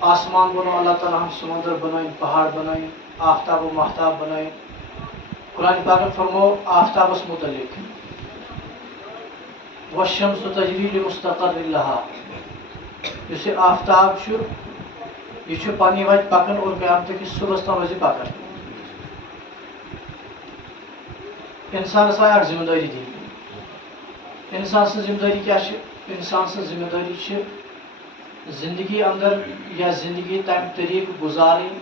آسمان بنو اللہ تعالیٰ ہم سمندر بنائیں، پہاڑ بنائیں، آفتاب و ماہتاب بنائیں. قرآن پاک فرمو آفتابس متعلق والشمس تجری لمستقر لها، یس یہ آفتاب یہ پنہ وتہ پکان اور قیامت کس صبحس تام روزِ پکان. انسانس آئی اکھ ذمہ داری دِنۍ. انسان سٕنٛز ذمہ داری کیٛاہ چھِ؟ انسان سٕنٛز ذمہ داری چھِ زندگی اندر یا زندگی تمہِ طریقہٕ گزارٕنۍ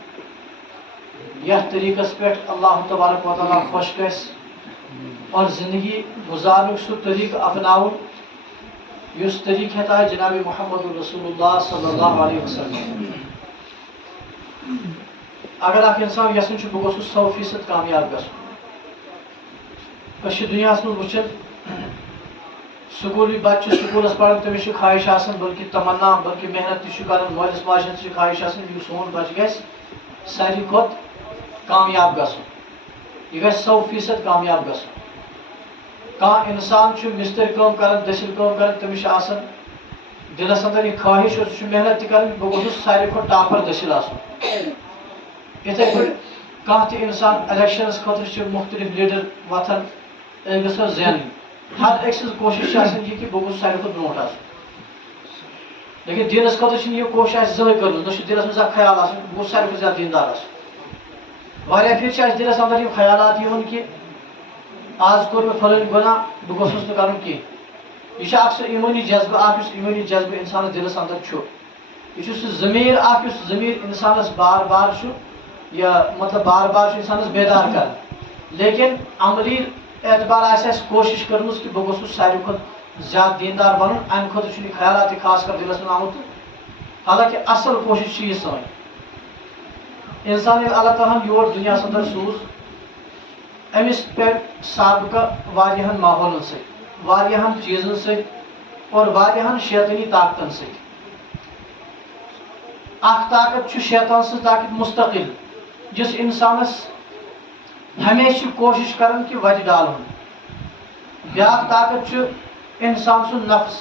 یتھ طریقس پٮ۪ٹھ اللہ تبارک و تعالیٰ خۄش گژھِ، اور زندگی گزارنُک سُہ طریقہٕ اپناوُن یُس طریقہٕ ہیٚتھ آے جناب محمد رسول اللہ صلی اللہ علیہ وسلم. اگر اکھ انسان یژھان چھُ بہٕ گوٚژھُس 100% کامیاب گژھُن، أسۍ چھِ دُنیاہس منٛز وٕچھان سکوٗلی بچہِ چھُ سکوٗلس پران تٔمِس چھِ خواہش آسان بلکہِ تمنا بلکہِ محنت تہِ چھُ کران، مٲلِس ماجہِ ہٕنٛز چھِ خواہش آسان یہِ سون بچہِ گژھِ ساروی کھۄتہٕ کامیاب گژھُن، یہِ گژھِ 100% کامیاب گژھُن. کانٛہہ اِنسان چھُ مِستٕرۍ کٲم کران، دٔسِل کٲم کران، تٔمِس چھِ آسان دِلس اندر یہِ خواہش اور سُہ چھُ محنت تہِ کران بہٕ گوٚژھُس ساروی کھۄتہٕ ٹاپر دٔسِل آسُن. یِتھٕے پٲٹھۍ کانٛہہ تہِ اِنسان الیکشنس خٲطرٕ چھِ مختلف لیڈر وۄتھان أسۍ گژھو زینٕنۍ. ہر أکۍ سٕنٛز کوٗشش چھِ آسان یہِ کہِ بہٕ گوٚژھُس ساروی کھۄتہٕ برونٛٹھ آسُن، لیکن دیٖنس خٲطرٕ چھِنہٕ یہِ کوٗشش اَسہِ زٕہٕنۍ کٔرمٕژ، نہ چھُ دِلس منٛز اکھ خیال آسان بہٕ گوٚژھُس ساروی کھۄتہٕ زیادٕ دیندار آسُن. واریاہ پھِرِ چھِ اَسہِ دِلس اندر یِم خیالات یِوان کہِ آز کوٚر مےٚ فلٲنۍ گۄناہ بہٕ گوٚژھُس نہٕ کرُن کینٛہہ. یہِ چھُ اکھ سُہ ایٖمٲنی جذبہٕ اکھ یُس ایٖمٲنی جذبہٕ اِنسانس دِلس اندر چھُ. یہِ چھُ سُہ ضمیٖر اکھ یُس ضمیٖر اِنسانس بار بار چھُ یا مطلب بار بار چھُ اِنسانس بیدار کران، لیکن عملی اعتبار آسہِ اَسہِ کوٗشش کٔرمٕژ کہِ بہٕ گوٚژھُس ساروی کھۄتہٕ زیادٕ دیندار بنُن، امہِ خٲطرٕ چھُنہٕ یہِ خیالات یہِ خاص کر دِلس منٛز آمُت. حالانکہِ اصل کوٗشش چھِ یہِ سٲنۍ. انسان ییٚلہِ اللہ تعالیٰ ہن یور دُنیاہس اندر سوٗز أمِس پیٚو سابقہٕ واریاہن ماحولن سۭتۍ، واریاہن چیٖزن سۭتۍ اور واریاہن شیطٲنی طاقتن سۭتۍ. اکھ طاقت چھُ شیطان سٕنٛز طاقت مستقل یُس انسانس ہمیشہِ چھُ کوٗشش کران کہِ وتہِ ڈالہُن. بیٛاکھ طاقت چھُ انسان سُنٛد نفس.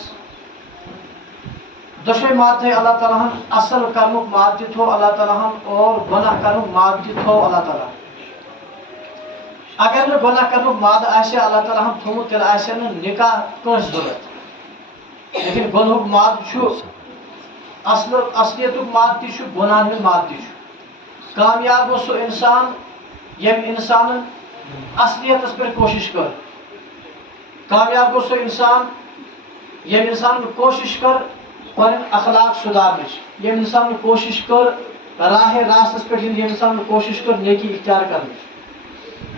دۄشوے مادٕ تھٲے اللہ تعالیٰ ہن. اصل کرنُک مادٕ تہِ تھوٚو اللہ تعالیٰ ہن اور گۄناہ کرنُک مادٕ تہِ تھوٚو اللہ تعالیٰ. اگر نہٕ گۄناہ کرنُک مادٕ آسہِ اللہ تعالیٰ ہن تھوٚومُت تیٚلہِ آسہِ ہا نہٕ نکاح کٲنٛسہِ ضروٗرت، لیکن گۄنہُک مادٕ چھُ اصلیتُک مادٕ تہِ چھُ گۄناہ ہُنٛد مادٕ تہِ چھُ. کامیاب گوٚو سُہ انسان ییٚمہِ انسانن اصلیتس پٮ۪ٹھ کوٗشش کٔر. کامیاب گوٚو سُہ انسان ییٚمہِ انسانن کوٗشش کٔر پنٕنۍ اخلاق سُدھارنٕچ، ییٚمہِ انسانن کوٗشش کٔر راہِ راستس پٮ۪ٹھ یِنہٕ، ییٚمہِ انسانن کوٗشش کٔر نیکی اختیار کرنٕچ.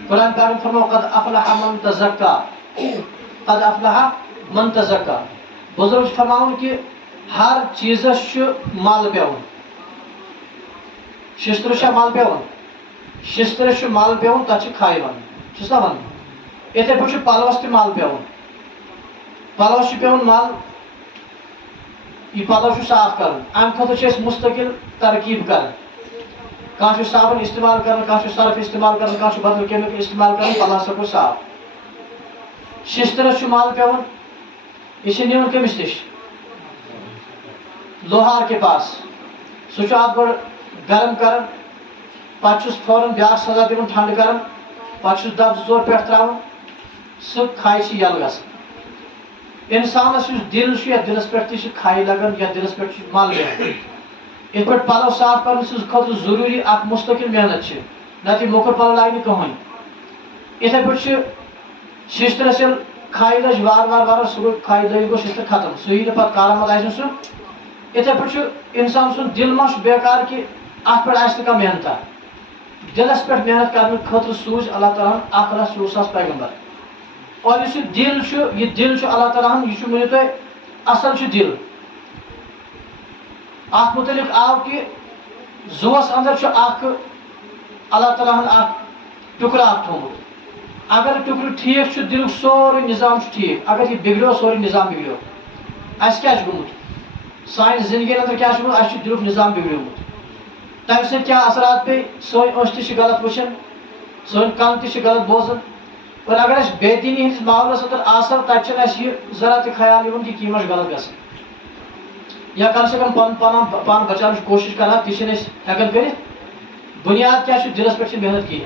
قرآن پاکن فرمو قد افلح من تزکا، قد افلح من تزکا. بزرگ چھِ فرماوان کہِ ہر چیٖزس چھُ مل پیوان. شسترس چھا مل پیوان؟ شسترس چھُ مل پیوان تتھ چھِ کھاے ونان، چھُس نا ونان. یِتھے پٲٹھۍ چھُ پلوس تہِ مل پیوان. پلوس چھُ پیوان مل، یہِ پلو چھُ صاف کرُن، امہِ خٲطرٕ چھِ أسۍ مستقل ترکیب کران. کانٛہہ چھُ صابن استعمال کران، کانٛہہ چھُ سرف استعمال کران، کانٛہہ چھُ بدل کیمِکل استعمال کران، پلو ہسا گوٚو صاف. شسترس چھُ مل پیوان، یہِ چھِ نِوان کٔمِس نِش؟ لوہار کے پاس. سُہ چھُ اتھ گۄڈٕ گرم کران، پتہٕ چھُس فوراً بیاکھ سزا دِوان ٹھنڈٕ کران، پتہٕ چھُس دب 2 پٮ۪ٹھ تراوان، سُہ کھاے چھِ یلہٕ گژھان. انسانس یُس دل چھُ یتھ دلس پٮ۪ٹھ تہِ چھِ کھاے لگان، یتھ دلس پٮ۪ٹھ چھُ مل پیوان. یِتھ پٲٹھۍ پلو صاف کرنہٕ سٕنٛز خٲطرٕ ضروٗری اکھ مستقل محنت چھِ، نتہٕ یہِ موٚکُر پلو لاگہِ نہٕ کٕہٕنۍ. یِتھے پٲٹھۍ چھِ شسترس ییٚلہِ کھاے لٔج وارٕ وارٕ وارٕ سُہ گوٚو کھاے لٔج گوٚو شستر ختم، سُہ یی نہٕ پتہٕ کارآمد آسہِ نہٕ سُہ. یِتھے پٲٹھۍ چھُ انسان سُنٛد دل ما چھُ بیکار کہِ اتھ پٮ۪ٹھ آسہِ نہٕ کانٛہہ محنتہ. دلس پٮ۪ٹھ محنت کرنہٕ خٲطرٕ سوٗز اللہ تعالیٰ ہن 1,20,000 پیغمبر. اور یُس یہِ دل چھُ، یہِ دل چھُ اللہ تعالیٰ ہن، یہِ چھُ ؤنِو تُہۍ اصل چھُ دل. اتھ متعلق آو کہِ زُوس اندر چھُ اکھ اللہ تعالیٰ ہن اکھ ٹُکرٕ اکھ تھوٚومُت. اگر ٹُکرٕ ٹھیٖک چھُ دلُک سورُے نظام چھُ ٹھیٖک، اگر یہِ بِگڑیو سورُے نظام بِگڑیو. اسہِ کیٛاہ چھُ گوٚمُت؟ سانہِ زندگی اندر کیٛاہ چھُ گوٚمُت؟ اسہِ چھُ دلُک نظام بِگڑیومُت. تمہِ سۭتۍ کیٛاہ اثرات پیٚیہِ؟ سٲنۍ أچھ تہِ چھِ غلط وٕچھان، سٲنۍ کن تہِ چھِ غلط بوزان. اور اگر أسۍ بے دیٖنی ہٕنٛدِس ماحولس اندر آسو تتہِ چھُنہٕ اسہِ یہِ ذرا تہِ خیال یِوان کہِ یہِ ما چھُ غلط گژھان. یا کم سے کم پان بچان کوشش کران تہ ہیکان کرت. بنیاد کیا دلس پہ محنت کی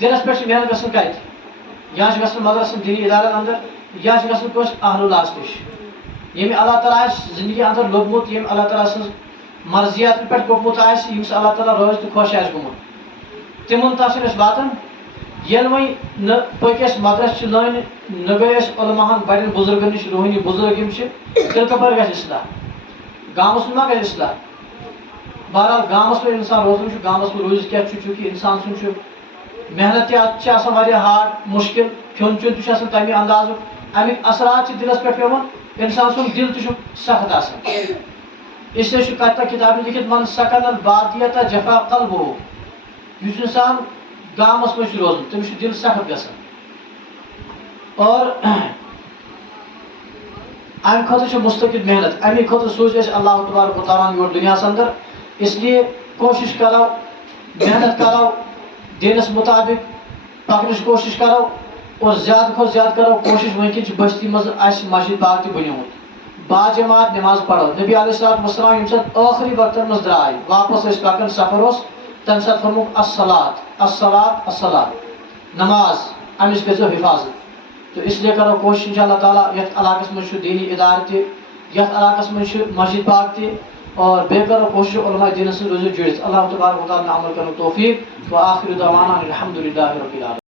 دلس پہ محنت گھن کت یا گھن مدرسن دینی ادارن اندر یا گھن کس اہل اللہ نش یم اللہ تعالیٰ زندگی اندر لوبمت یم اللہ تعالیٰ سن مرضیات پہ پوکمت یمس اللہ تعالیٰ روز تو خوش گومت تمن تک واتان یل وی پکس مدرس لٲنہِ نہ گٔے علماہن بڑین بزرگن نش روحانی بزرگ یم تیل کپر گژھِ اصلاح گامس ما گژھِ اصلاح. بہرحال گامس میں انسان روزان گامس میں روزت کیا چونکہ انسان سن محنت واریاہ ہارڈ مشکل کھیون چون تہ تمہ انداز امیک اثرات دلس پہ پیوان انسان سن دل تہ سخت آسان. اس لیے کتھ کتاب لکھت من سکن البادیت جفا قلبہ یس انسان گامس مجھ روزان تمس دل سخت گژھان اور ام خاطر مستقل محنت امی خاطر سوز اس اللہ تبارک و تعالیٰ یور دنیا اندر. اس لیے کوشش کرو محنت کرو دینس مطابق پکنچ کوشش کرو اور زیادہ کھت زیادہ کرو کوشش ونکن بستی مز مسجد پاک تہ بنیومت باجماعت نماز پڑھو. نبی علیہ الصلوۃ والسلام یم سات ٲخری وقتن مز درائے واپس پکان سفر تمہ سات فرموک الصلاۃ الصلاۃ الصلاۃ نماز امس گژھو حفاظت. تو اس لیے کرو کوشش انشاءاللہ تعالیٰ یت علاقس مز دینی ادارہ تہ یت علاقس مز مسجد پاک تہ اور بے کرو کوشش علماء دین سے روزو جڑت. اللہ تبارک و تعالیٰ عمل کرو توفیق. وآخر دعوانا الحمد للہ رب العالمین.